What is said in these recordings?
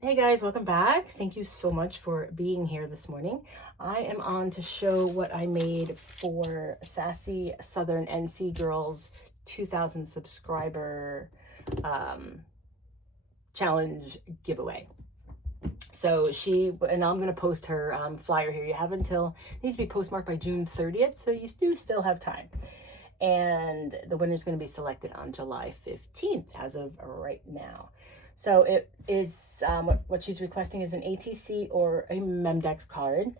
Hey guys, welcome back. Thank you so much for being here this morning. I am on to show what I made for Sassy Southern NC Girls 2000 subscriber challenge giveaway. So and I'm going to post her flyer here. You have until, it needs to be postmarked by June 30th, so you do still have time. And the winner is going to be selected on July 15th as of right now. So it is, what she's requesting is an ATC or a Memdex card,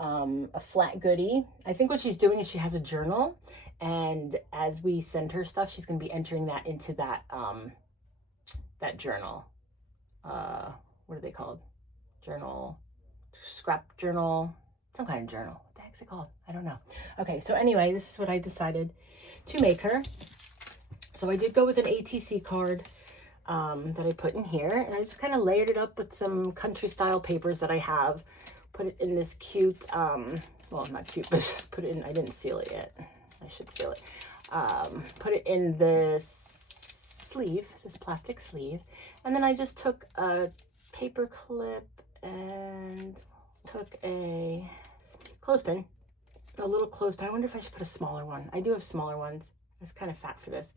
a flat goodie. I think what she's doing is she has a journal, and as we send her stuff, she's going to be entering that into that, that journal. What are they called? Journal, scrap journal, some kind of journal. What the heck's it called? I don't know. Okay, so anyway, this is what I decided to make her. So I did go with an ATC card that I put in here, and I just kind of layered it up with some country style papers that I have. Put it in this cute, well, not cute, but just put it in, I didn't seal it yet. I should seal it. Put it in this sleeve, this plastic sleeve, and then I just took a paper clip and took a clothespin, a little clothespin. I wonder if I should put a smaller one. I do have smaller ones. It's kind of fat for this.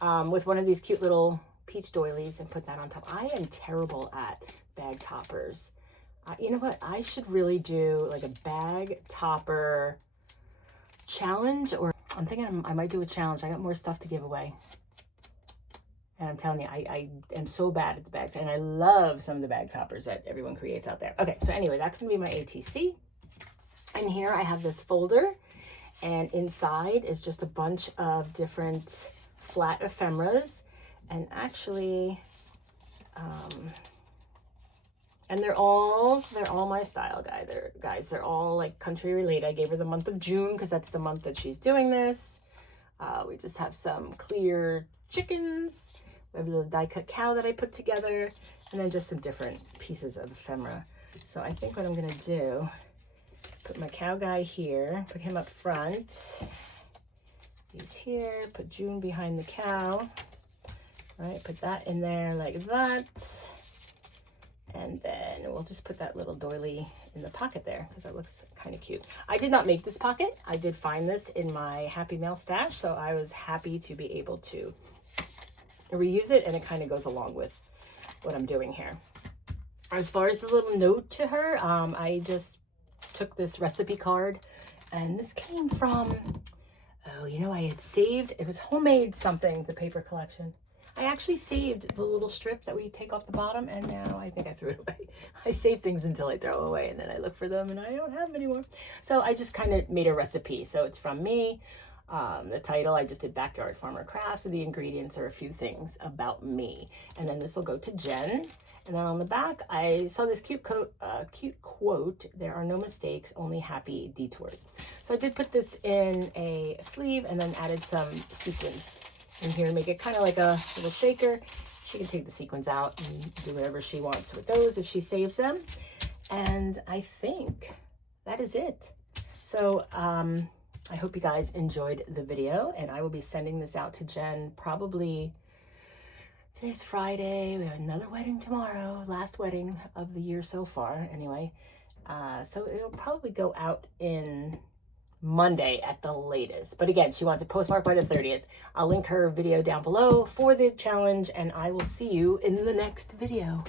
With one of these cute little peach doilies, and put that on top. I am terrible at bag toppers. You know what? I should really do like a bag topper challenge, or I'm thinking I might do a challenge. I got more stuff to give away. And I'm telling you, I am so bad at the bags, and I love some of the bag toppers that everyone creates out there. Okay, so anyway, that's gonna be my ATC. And here I have this folder, and inside is just a bunch of different flat ephemeras. And actually, and they're all my style guys. They're all like country related. I gave her the month of June because that's the month that she's doing this. We just have some clear chickens. We have a little die cut cow that I put together, and then just some different pieces of ephemera. So I think what I'm gonna do, put my cow guy here, put him up front. He's here, put June behind the cow. All right, put that in there like that. And then we'll just put that little doily in the pocket there because that looks kind of cute. I did not make this pocket. I did find this in my Happy Mail stash, so I was happy to be able to reuse it, and it kind of goes along with what I'm doing here. As far as the little note to her, I just took this recipe card, and this came from, oh, you know, I had saved, it was homemade something, the paper collection. I actually saved the little strip that we take off the bottom, and now I think I threw it away. I save things until I throw away, and then I look for them and I don't have them anymore. So I just kind of made a recipe. So it's from me. The title, I just did Backyard Farmer Crafts, and the ingredients are a few things about me. And then this will go to Jen. And then on the back, I saw this cute quote, there are no mistakes, only happy detours. So I did put this in a sleeve and then added some sequins in here, make it kind of like a little shaker. She can take the sequins out and do whatever she wants with those if she saves them. And I think that is it. So I hope you guys enjoyed the video, and I will be sending this out to Jen probably, today's Friday, we have another wedding tomorrow, last wedding of the year so far anyway. So it'll probably go out in Monday at the latest. But again, she wants it postmarked by the 30th. I'll link her video down below for the challenge, and I will see you in the next video.